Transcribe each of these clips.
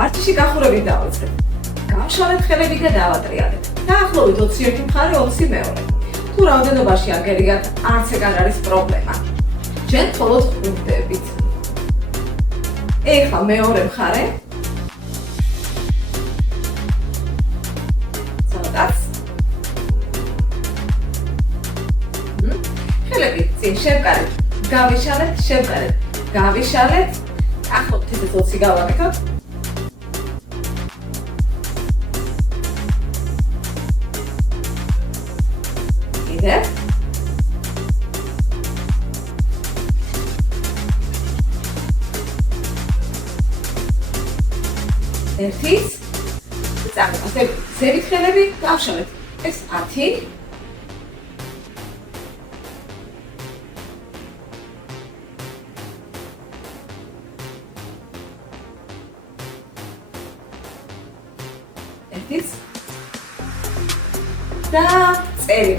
ვარჯიში გახურებით დავიწყებ. გავშალეთ ხელები და დავატრიალეთ. დაახლოებით 21 მხარე 20 მეორე. თუ რაოდენობაში არ გერიგათ, არც ეგ არ არის პრობლემა. ჩვენ მხოლოდ ხვდებით. ეხლა მეორე მხარე. ცოტაც. ხელები წინ შევკარეთ. გავიშალეთ, შევკარეთ. გავიშალეთ. ახლობთ ისე 20 გავაკეთოთ. კიდევ. ერთის. წამოყავთ. ზევით ხელები გავშალეთ. ეს 10. და წერი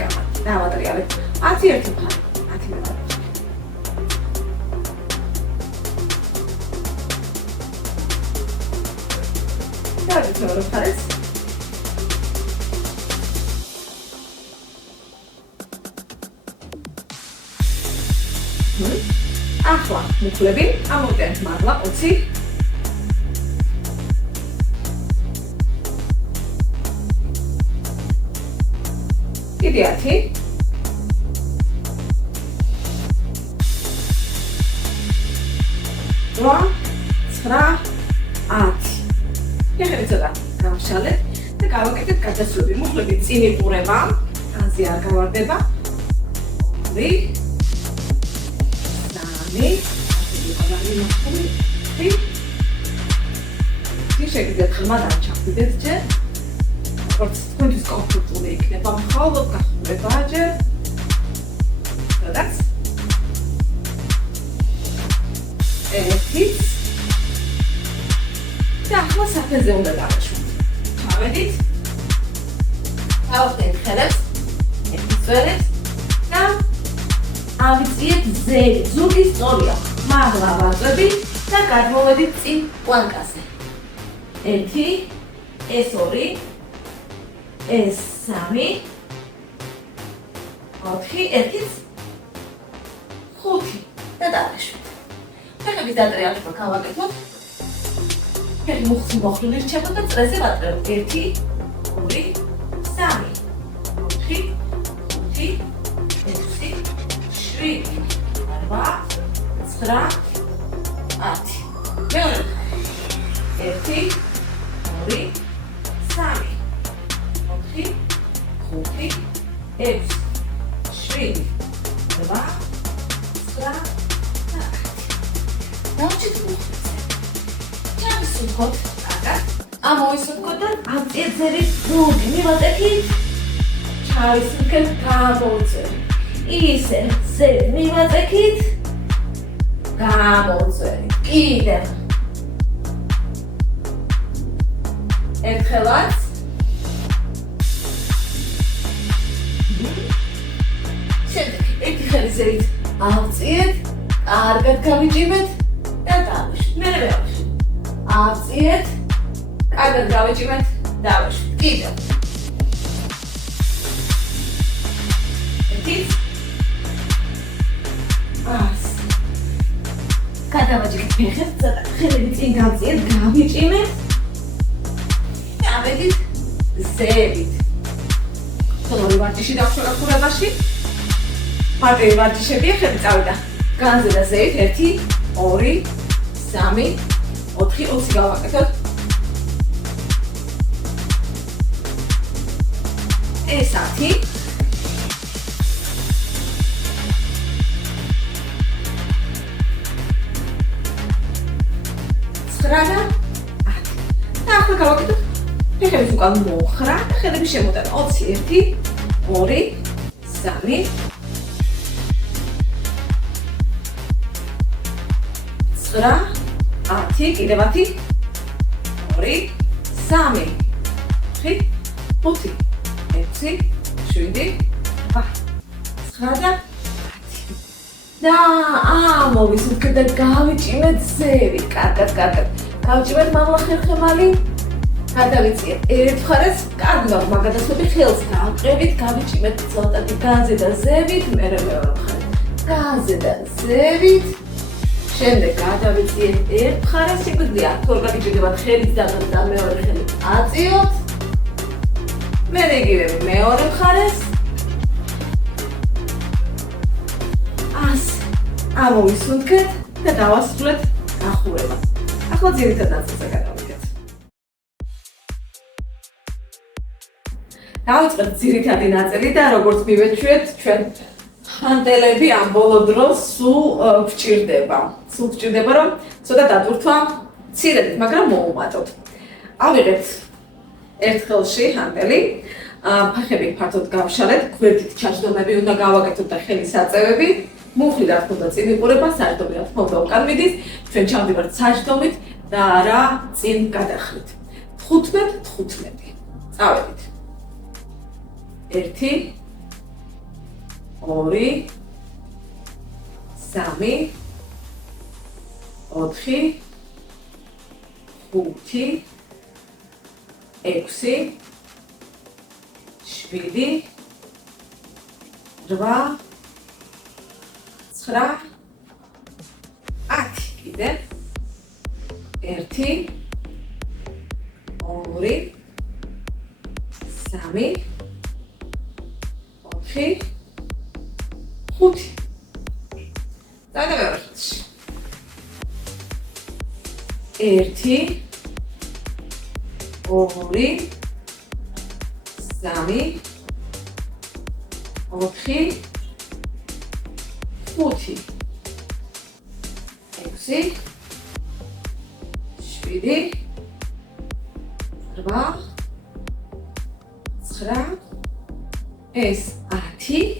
დავატრიალეთ. 10 ერთი მხარე, 10 მეორე. დავით მეორე მხარეს. ახლა მუხლები ამოვიტანეთ მაღლა 20. კიდე 10. რვა, 9, 10. ეხლა ცოტა გავშალეთ და გავაკეთეთ გადასვლები. მუხლები წინ იყურება, განზე არ გავარდება. 2, 3, შეგიძლიათ ხმა დაჩახდეთ ჯერ. თქვენთვის კომფორტული იქნება მხოლოდ გახურება ჯერ. სადაც? ერთიც. და ახლა საფენზე უნდა დავაშვათ. ჩავედით. დავახდენთ ხელებს. ერთის წვერებს და ავიწიეთ ზევით. ზურგი სწორია. მაღლა ვაწვევით და გადმოვედით წინ პლანკაზე. 1, ეს 2, ეს 3, 4, ერთიც, 5 და დავაშვით. ფეხების დატრიალება გავაკეთოთ. ფეხი მუხლი მოხდული რჩება და წრეზე ვატრევთ. 1, 2, 3, 4, 5, 6, 7, 8, 9, 10. მეორე. 1, 2, 3, 4, 5, 6, 7, 8, 9, 10. დავჭით მუხლებზე. ჩავისუნთქოთ, კარგად. ამოვისუნთქოთ და ამწიეთ ზევის ზურგი. მივაწექით. ჩავისუნთქეთ, გამოვწევით. ისე ზევით მივაწექით. გამოვწევით. კიდევ. ერთხელაც. შემდეგ ერთი ხელი ზევით ავწიეთ, კარგად გავიჭიმეთ და დავაშვით. მერე ვავაშვით. ავწიეთ, კარგად გავიჭიმეთ, დავაშვით. კიდევ. ერთიც. გადავაჭირეთ ფეხებს, ცოტა ხელები წინ გავწიეთ, გავიჭიმეთ. ავედით ზევით. ხოლმე ვარჯიში დავხვრა ხურებაში. მარტივი ვარჯიშებია, ხელი წავიდა. განზე და ზევით 1, 2, 3, 4, 20 გავაკეთოთ. ეს 10. სტრადა. და ახლა გავაკეთოთ. ფეხების უკან მოხრა და ხელები შემოტანა. 21, 2, 3, 9, 10, კიდევ 10, 2, 3, 4, 5, 6, 7, 8, 9 და 10. და ამოვისუნთქეთ და გავიჭიმეთ ზევით. კარგად. გავჭირეთ მამლა ხერხემალი. გადავიწიეთ ერთ მხარეს, კარგად მაგადასვები ხელს გავყევით, გავიჭიმეთ ცოტათი განზე და ზევით, მერე მეორე მხარეს. განზე და ზევით. შემდეგ გადავიწიეთ ერთ მხარეს, სიკვდილი აქ თუ არ გაგიჭირდებათ ხელით და მეორე ხელით აწიოთ. მერე იგივე მეორე მხარეს. ამოვისუნთქეთ და დავასრულეთ ახურება. ახლა ძირითად ნაწილზე გადავიდეთ. დავიწყეთ ძირითადი ნაწილი და როგორც მივეჩვიეთ, ჩვენ ჰანტელები ამ ბოლო დროს სულ გვჭირდება. რომ ცოტა დატვირთვა მცირედით, მაგრამ მოუმატოთ. ავიღეთ ერთ ხელში ჰანტელი, ფეხები ფართოდ გავშალეთ, გვერდით ჩაჯდომები უნდა გავაკეთოთ და ხელის აწევები. მუხლი რა თქმა უნდა წინ იყურება, საჯდომი რა თქმა უნდა უკან მიდის, ჩვენ ჩავდივართ საჯდომით და არა წინ გადახრით. 15-15. წავედით. 1 2 3 4 5 6 7 8 9 10 კიდე 1 2 3 4 5 დავდივართ 1 2 3 4 5 6 7 8 9 ეს 10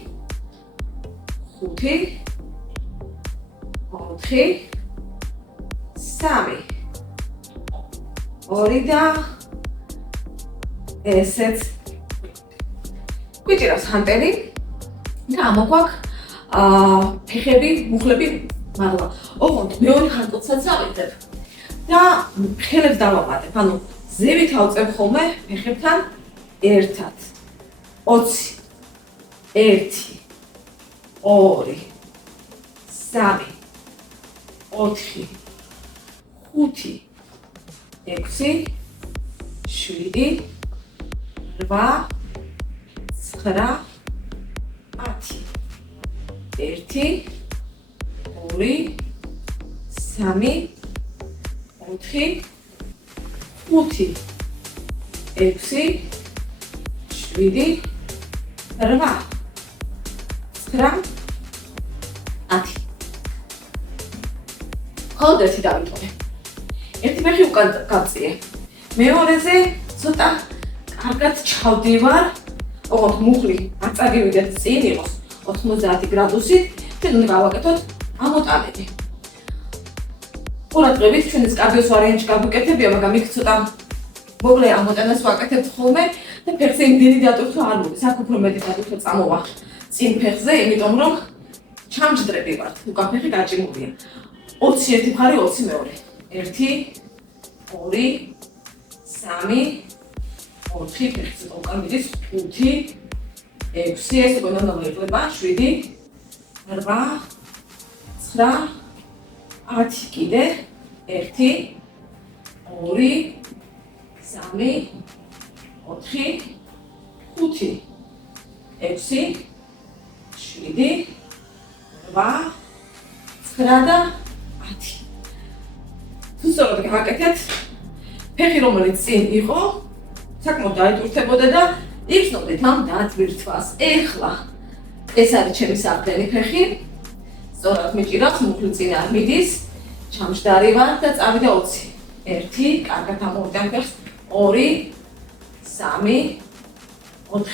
5 4 3 2 და ესეც გვიჭირავს ჰანტელი და ამოგვაქვს ფეხები, მუხლები მაღლა. ოღონდ მეორე ჰანტელსაც ავიღებ და ხელებს დავამატებ. ანუ ზევით ავწევ ხოლმე ფეხებთან ერთად. 20 1 2 3 4 5 6 7 8 9 10 1 2 3 4 5 6 7 8 9 10 ხოლმე ერთი დავიტოვე. ერთი ფეხი უკან გავწიე. მეორეზე ცოტა კარგად ჩავდივარ. ოღონდ მუხლი არ წაგივიდეთ წინ იყოს 90 გრადუსით. ჩვენ უნდა გავაკეთოთ ამოტანები. ყურადღებით ჩვენ ეს კარდიოს ვარიანტი გავუკეთებია, მაგრამ იქ ცოტა მოკლე ამოტანას ვაკეთებთ ხოლმე და ფეხზე იმდენი დატვირთვა არ მოდის. აქ უფრო მეტი დატვირთვა წამოვა წინ ფეხზე, იმიტომ რომ ჩამჯდრები ვართ. უკან ფეხი გაჭიმულია. 21 მხარე 20 მეორე. 1 2 3 4 ფეხზე უკან მიდის 5 6 ეს უკვე ნორმალურია 7 8 9 10 კიდე 1 2 3 4 5 6 7 8 9 და 10 თუ სწორად გავაკეთეთ ფეხი რომელიც წინ იყო საკმაოდ დაიტვირთებოდა და იცნობდით ამ დატვირთვას. ეხლა ეს არის ჩემი საფრენი ფეხი. სწორად მიჭირავს, მუხლი წინ არ მიდის. ჩამჯდარი ვარ და წავიდა 20. 1 კარგად ამოვიდა ფეხს. 2 3 4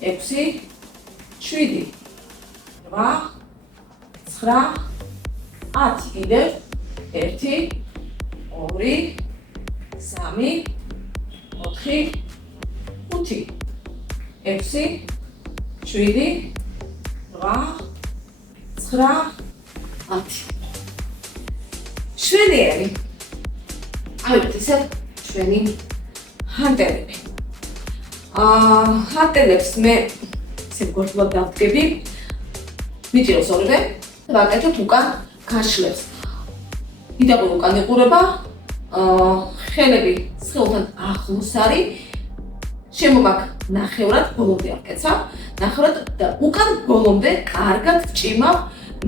5 6 7 8 9 10 კიდევ 1 2 3 4 5 6 7 8 9 10 შვენიერი. ავიდეთ ისე ჩვენი ჰანტერები. ჰანტერებს მე სიმბოლურად დავდგები. მიჭიროს ორივე და ვაკეთებ უკან გაშლებს. დიდაყო უკან იყურება. ხელები სხეულთან ახლოს არის. შემოგაკ ნახევრად ბოლომდე ავკეცავ. ნახევრად და უკან ბოლომდე კარგად ვჭიმავ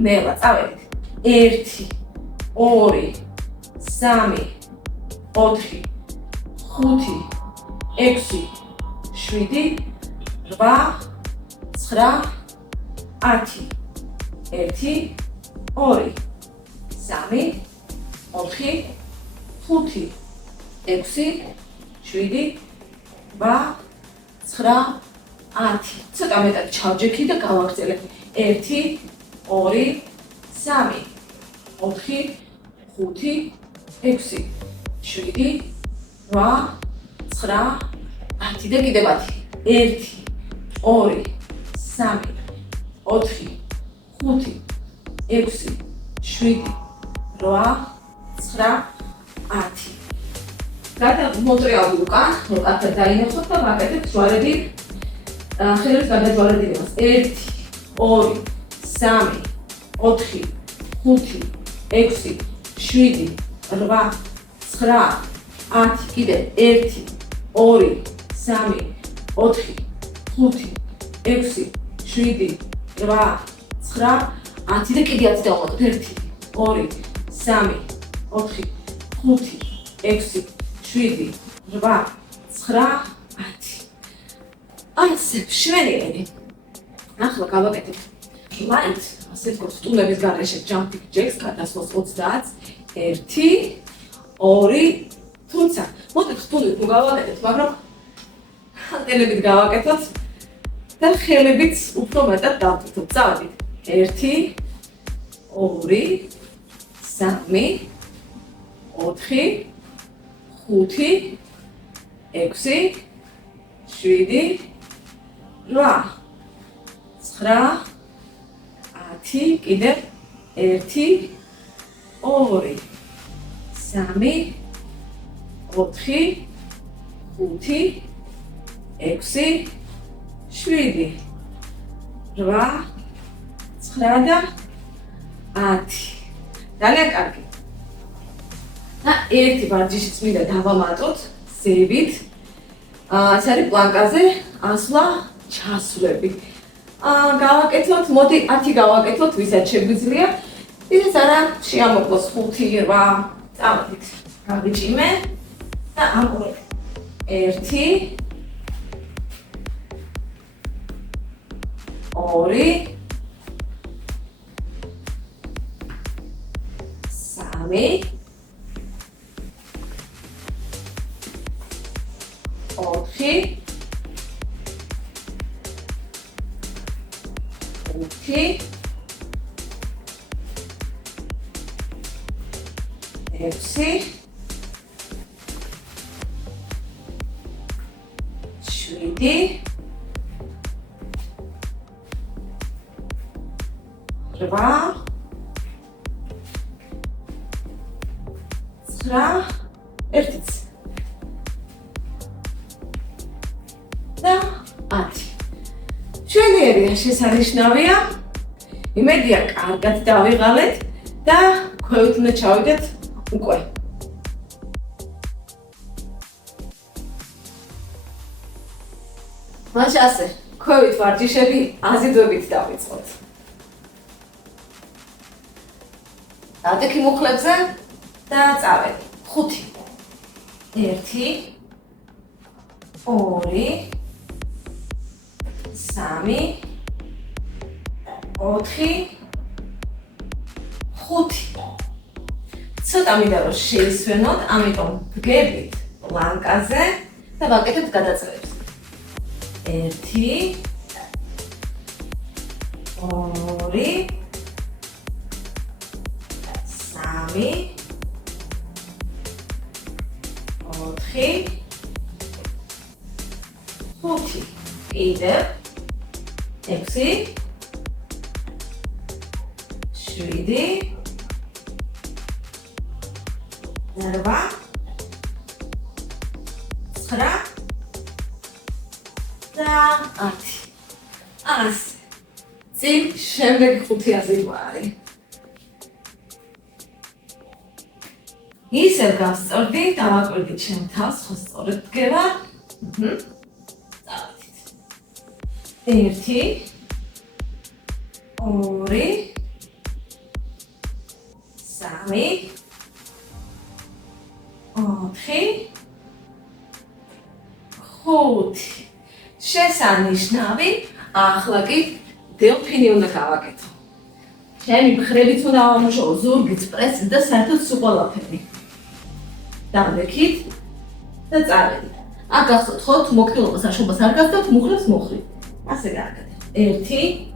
მელა. წავედით. 1 2 3 4 5 6 7 8 9 10 1 2 3 4 5 6 7 8 9 10 ცოტა მეტად ჩავჯექი და გავაგრძელებ 1 2 3 4 5 6 7 8 9 10 და კიდევ 10 1 2 3 4 5 6 7 8 9 10 გადა მოტრიალდი უკან, უკან დაინახოთ და ვაკეთებ ჯვარები ხელებს გადაჯვარედინებას 1 2 3 4 5 6 7 8 9 10 კიდე 1 2 3 4 5 6 7 8 9 10 და კიდე 10 დავყოთ 1 2 3 4 5 6 7 8 9 10 ასე შვენიერი ახლა გავაკეთებ light ასე ვთქვათ სტულების გარეშე jumping jacks გადასვლას 30 1 2 თუმცა მოდით სტულით გავაკეთეთ მაგრამ ანტენებით გავაკეთოთ და ხელებით უფრო მეტად დავტვირთოთ წავედით 1 2 3 4 5 6 7 8 9 10 კიდევ 1 2 3 4 5 6 7 8 9 და 10 ძალიან კარგი და ერთი ვარჯიშიც მინდა დავამატოთ ზევით ეს არის პლანკაზე ასვლა ჩასვლები გავაკეთოთ მოდი 10 გავაკეთოთ ვისაც შეგვიძლია ის არა შეამოკლოს 5 8 წავედით გავიჭიმე და ამოვიდეთ 1 2 3 4 5 6 7 8 9 ერთიც და 10 შვენიერია შესანიშნავია იმედია კარგად დავიღალეთ და ქვევით უნდა ჩავიდეთ უკვე მაშ ასე ქვევით ვარჯიშები აზიდვებით დავიწყოთ დადექი მუხლებზე და წავედი 5 1 2 3 4 5 ცოტა მინდა რომ შეისვენოთ, ამიტომ დგებით პლანკაზე და ვაკეთებთ გადაწევებს 1 2 3 4 5 კიდევ 6 7 8 9 და 10. ასე. წინ შემდეგი 5 აზიგვარი. ისევ გავსწორდი, დავაკვირდი ჩემ თავს, ხო სწორად დგება. წავედით. 1 2 3 4 5. შესანიშნავი, ახლა კი დელფინი უნდა გავაკეთო. ჩემი მხრებით უნდა ავამუშავო ზურგიც, პრესი და საერთოდ სულ ყველაფერი. დავდექით და წავედით. აქ გახსოვთ ხო, თუ მოკლებას აშობას არ გასდოთ, მუხლებს მოხლით. ასე გააკეთეთ. 1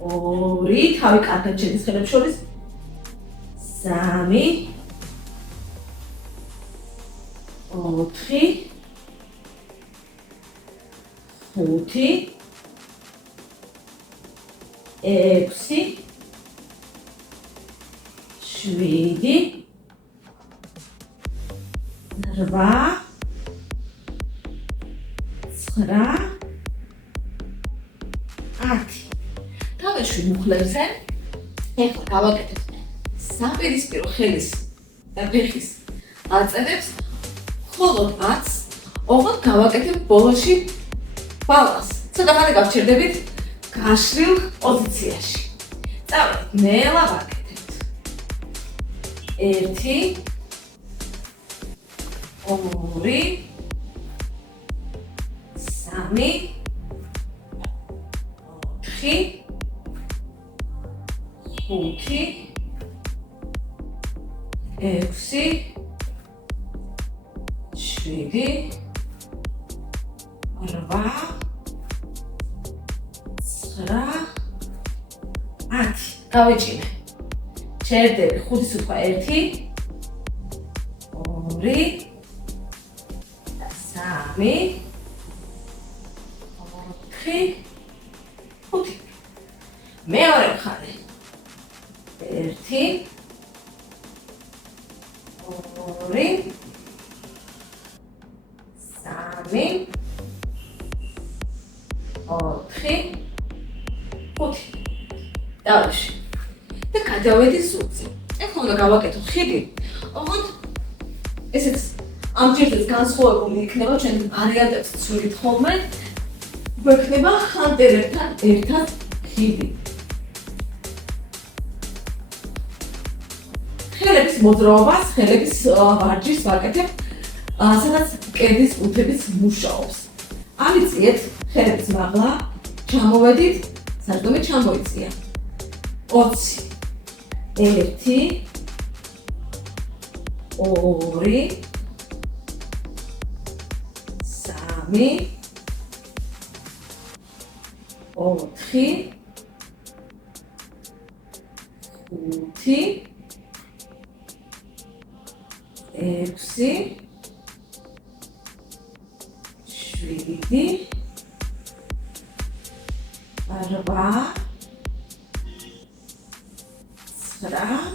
2 თავი კარგად შედის ხელებს შორის. 3 4 5 6 7 8 9 10. თავში მუხლებზე ეხლა გავაკეთებ საპირისპირო ხელის და ფეხის აწევებს, ხოლო 10-ს ოღონდ გავაკეთებ ბოლოში ბალანს. ცოტა ხანი გავჩერდებით გაშლილ პოზიციაში. წავედით, ნელა ვაკეთებთ. 1 2 3 4 5 6 7 8 9 10. გავიჭინე. ჩერდები 5-ის უთქვა 1 2 3 4 5. მეორე მხარე. 1 2 3 4 5. დავში. და გადავედი ზურგზე. ეხლა უნდა გავაკეთო ხიდი. ოღონდ ესეც ამჯერადაც განსხვავებული იქნება, ჩვენ ვარიანტებს ვცვლით ხოლმე. გვექნება ხანტერებთან ერთად ხიდი. ხელების მოძრაობას, ხელების ვარჯიშს ვაკეთებ, სადაც კედის უთების მუშაობს. ავიწყიეთ ხელების მაღლა, ჩამოვედით, სარდომი ჩამოიწია. 20 1 2 3 4 5 6 7 8 9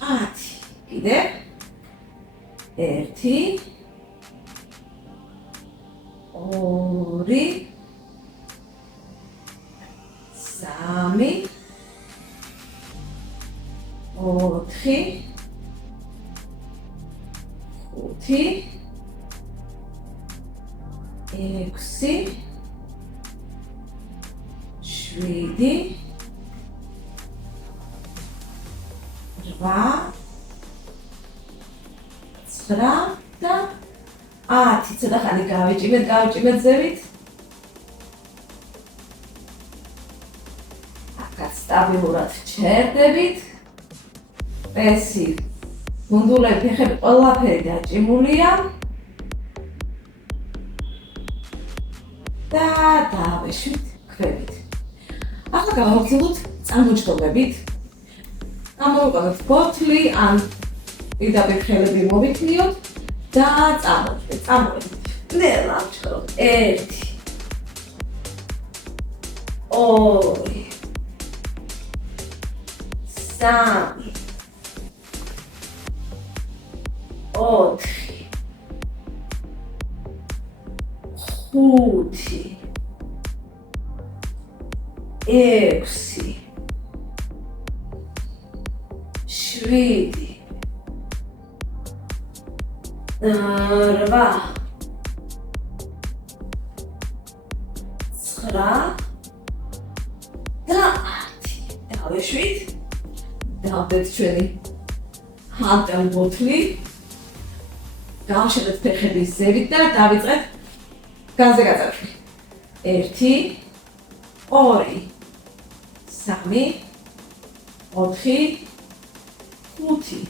10. კიდე 1 2 3 4 5 6 7 8 9 და 10. ცოტა ხანი გავიჭიმეთ ზევით. აქაც სტაბილურად ჩერდებით. პრესი, მუნდულები, ფეხები ყველაფერი დაჭიმულია. და დავეშვით ქვევით. ახლა გავაგრძელოთ წამოჯდომებით. გამოვიყენოთ ბოთლი ან პირდაპირ ხელები მოვიქნიოთ და წამოვედით. ნელა ვჩქაროთ. 1 2 3 3 4 5 6 7 8 9 დავეშვით, დავდეთ ჩვენი ჰანტელ ბოთლი, გავშერეთ ფეხების ზევით და დავიწყეთ განზე გაწევრი. 1 2 3 4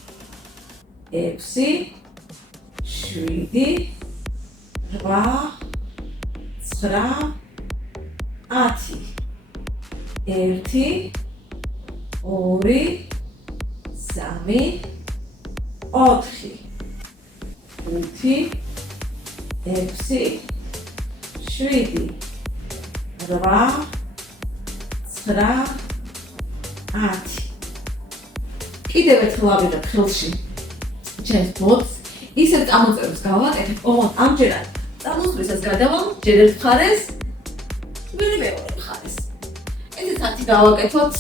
5 6 7 8 9 10 1 2 3 4 5 6 7 8 9 10 კიდევ ერთხელ ავიღებ ხელში ჩემს ბოთლს, ისევ წამოწევებს გავაკეთებ, ამჯერად წამოსვლისას გადავალ ჯერ ერთ მხარეს, ვერი მეორე მხარეს. ესეც 10 გავაკეთოთ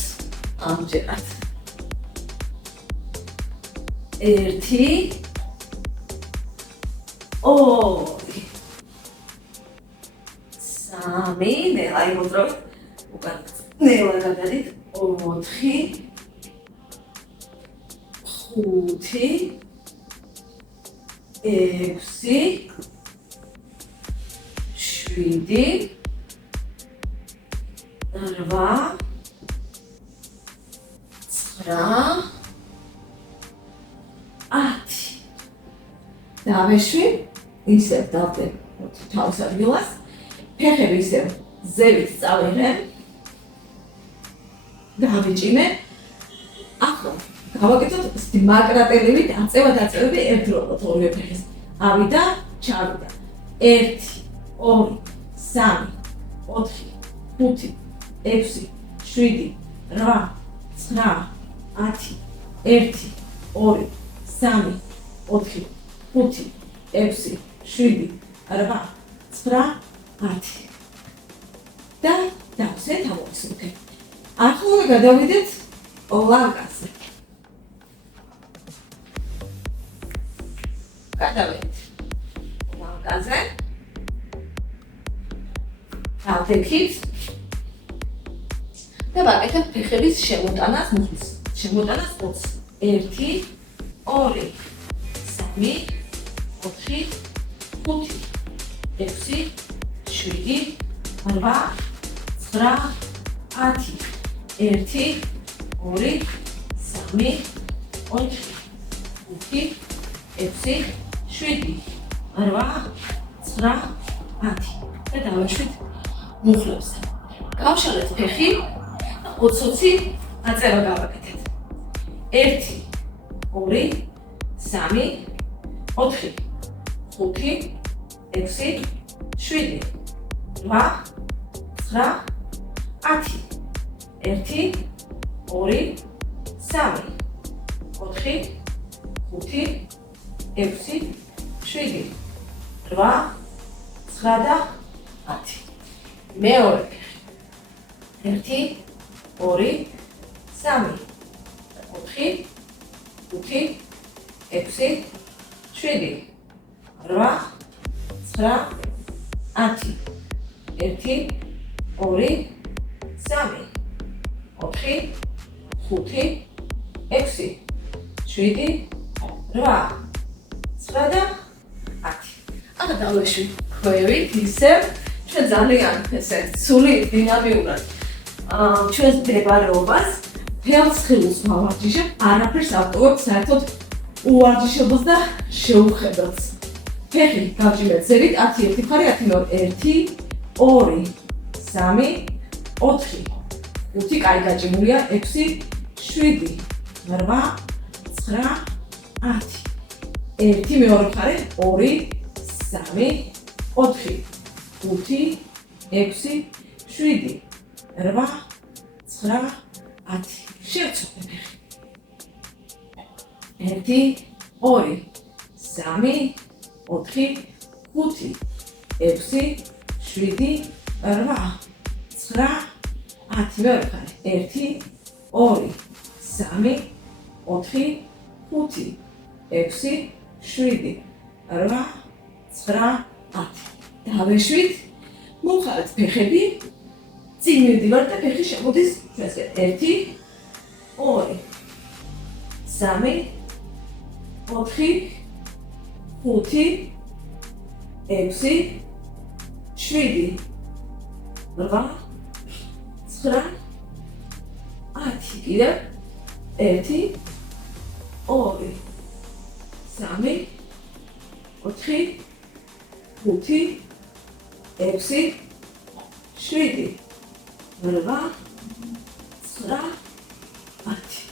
ამჯერად. 1 2 3 ნელა იმოძრავეთ, უკან ნელა გადადით, 4 5 6 7 8 9 10 დავეშვი, ისევ დავდებ თავს ადგილას, ფეხები ისევ ზევით წავიღებ, დავიჭიმე. ახლა გავაკეთოთ მაკრატელივი დაწევები ერთდროულად ორივე ფეხის. ავიდა, ჩავიდა. 1 2 3 4 5 6 7 8 9 10 1 2 3 4 5 6 7 8 9 10 და დავსვეთ ამოვისუნთქეთ. ახლა გადავიდეთ ლანკაზე. გადავიდეთ ლანკაზე. დავდექით და ვაკეთებ ფეხების შემოტანას, მუხლის შემოტანას 20. 1 2 3 4 5 6 7 8 9 10 1 2 3 4 5 6 7 8 9 10 და დავაშვით მუხლებს. გავშალეთ ფეხი, 20 აწევა გავაკეთეთ. 1 2 3 4 5 6 7 8 9 10 1 2 3 4 5 6 7 8 9 და 10. მეორე ფეხი. 1 2 3 4 5 6 7 8 9 10. 1 2 3 4 5 6 7 8 9 და 10. ახლა დავეშვი ქვევით ისევ ჩვენ ძალიან ესე სული დინამიურად ჩვენს მდებარეობას თელს ხილს მოვარჯიშებ, არაფერს ავტოვებ საერთოდ უვარჯიშებელს და შეუხედელს. ფეხი გავჭიმეთ ზევით, 10 ერთი მხარე, 10 2 3 4 5 კაი გაჭიმულია, 6 7 8 9 10 ერთი მეორე მხარე, 2 3 4 5 6 7 8 9 10 შევწოდე ფეხი. 1 2 3 4 5 6 7 8 9 10 მეორე ხარ 1 2 3 4 5 6 7 8 9 10 დავეშვით მოვხარეთ ფეხები წინ მივდივარ და ფეხი შემოდის ჩვენსკენ 1 2 3 4 5 6 7 8 9 10 კიდევ 1 2 3 4 5 6 7 8 9 10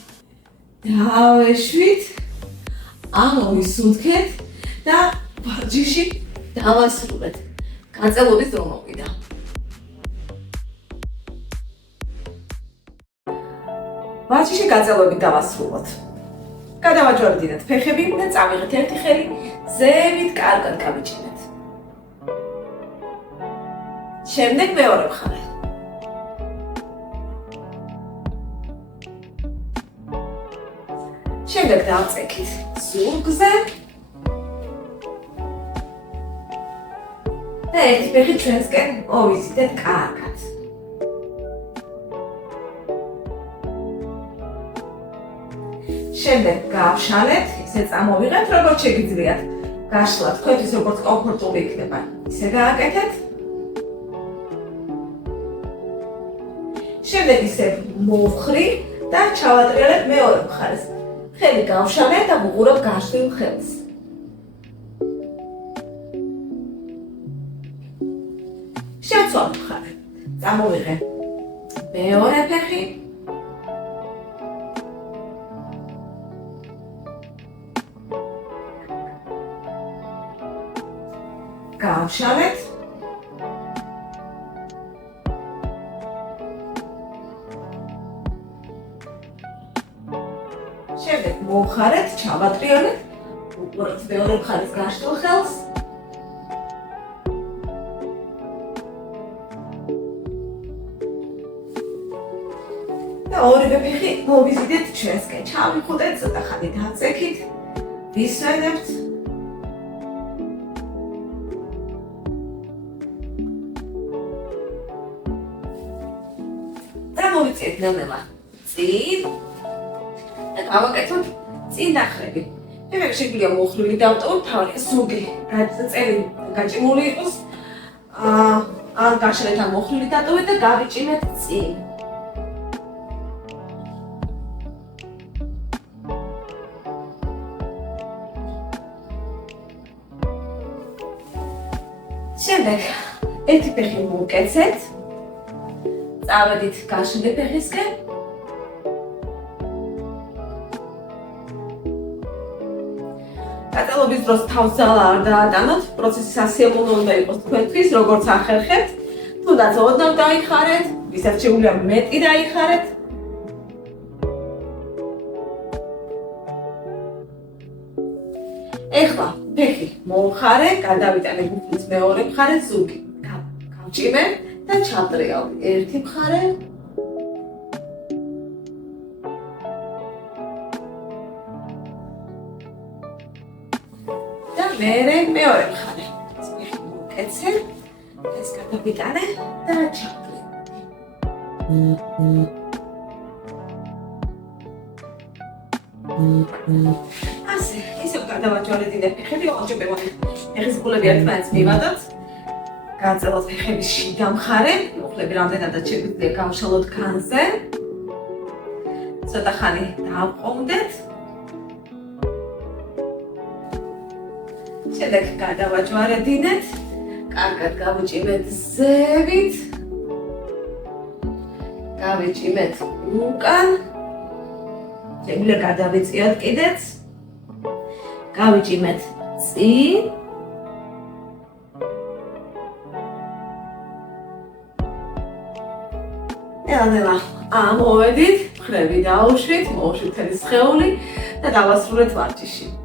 დავეშვით ამოვისუნთქეთ და ვარჯიში დავასრულეთ გაწელობის დრო მოვიდა ვარჯიში გაწელობით დავასრულოთ გადავაჯვარდით ფეხები და წავიღეთ ერთი ხელი ზევით კარგად გავიჭინეთ შემდეგ მეორე მხარე შემდეგ დავწეკით ზურგზე და ერთი ფეხი ჩვენსკენ მოვიზიდეთ კარგად შემდეგ გავშალეთ ისე წამოვიღეთ როგორც შეგიძლიათ გაშლა თქვენთვის როგორც კომფორტული იქნება ისე გააკეთეთ შემდეგ ისე მოვხრი და ჩავატრიალებ მეორე მხარეს ხელი გავშალეთ და ვუყურებ გაშლილ ხელს შევცვალ მხარე წამოვიღე მეორე ფეხი გავშალეთ შემდეგ მოვხარეთ, ჩავატრიალეთ, უყურეთ მეორე მხარეს გაშლილ ხელს და ორივე ფეხი მოვიზიდეთ ჩვენსკენ, ჩავიხუტეთ, ცოტა ხანი დავწექით, ვისვენებთ და მოვიწიეთ ნელ-ნელა წინ და გავაკეთოთ წინ დახრები. ფეხები შეგვიძლია მოხრილი დავტოვოთ, თავი ზოგი გაწელი გაჭიმული იყოს. ან გაშლეთ ან მოხრილი დატოვეთ და გავიჭიმეთ წინ. შემდეგ ერთი ფეხი მოვკეცეთ. წავედით გაშლილი ფეხისკენ. გაწელობის დროს თავს ძალა არ დაატანოთ, პროცესი სასიამოვნო უნდა იყოს თქვენთვის, როგორც ახერხებთ. თუნდაც ოდნავ დაიხარეთ, ვისაც შეუძლია მეტი დაიხარეთ. ეხლა ფეხი მოვხარე, გადავიტანე გუფრის მეორე მხარე ზურგი. გავჭიმე და ჩავტრიალდი ერთი მხარე. მეორე მხარე. ფეხი მოვკეცე, ეს გადავიტანე და ჩავტრიალდი. ასე, ისევ გადავაჯვარედინე ფეხები, ოღონდ ფეხის ბულები ერთმანეთს მივადოთ. გაწელოთ ფეხების შიგა მხარე, მუხლები რამდენადაც შეგვიძლია გავშალოთ განზე. ცოტა ხანი დავყომდეთ. შემდეგ გადავაჯვარედინეთ, კარგად გავიჭიმეთ ზევით, გავიჭიმეთ უკან, შეგვიძლია გადავიწიოთ კიდეც, გავიჭიმეთ წინ, ნელა-ნელა მოვედით, მხრები დაუშვით, მოუშვით მთელი სხეული და დავასრულეთ ვარჯიში.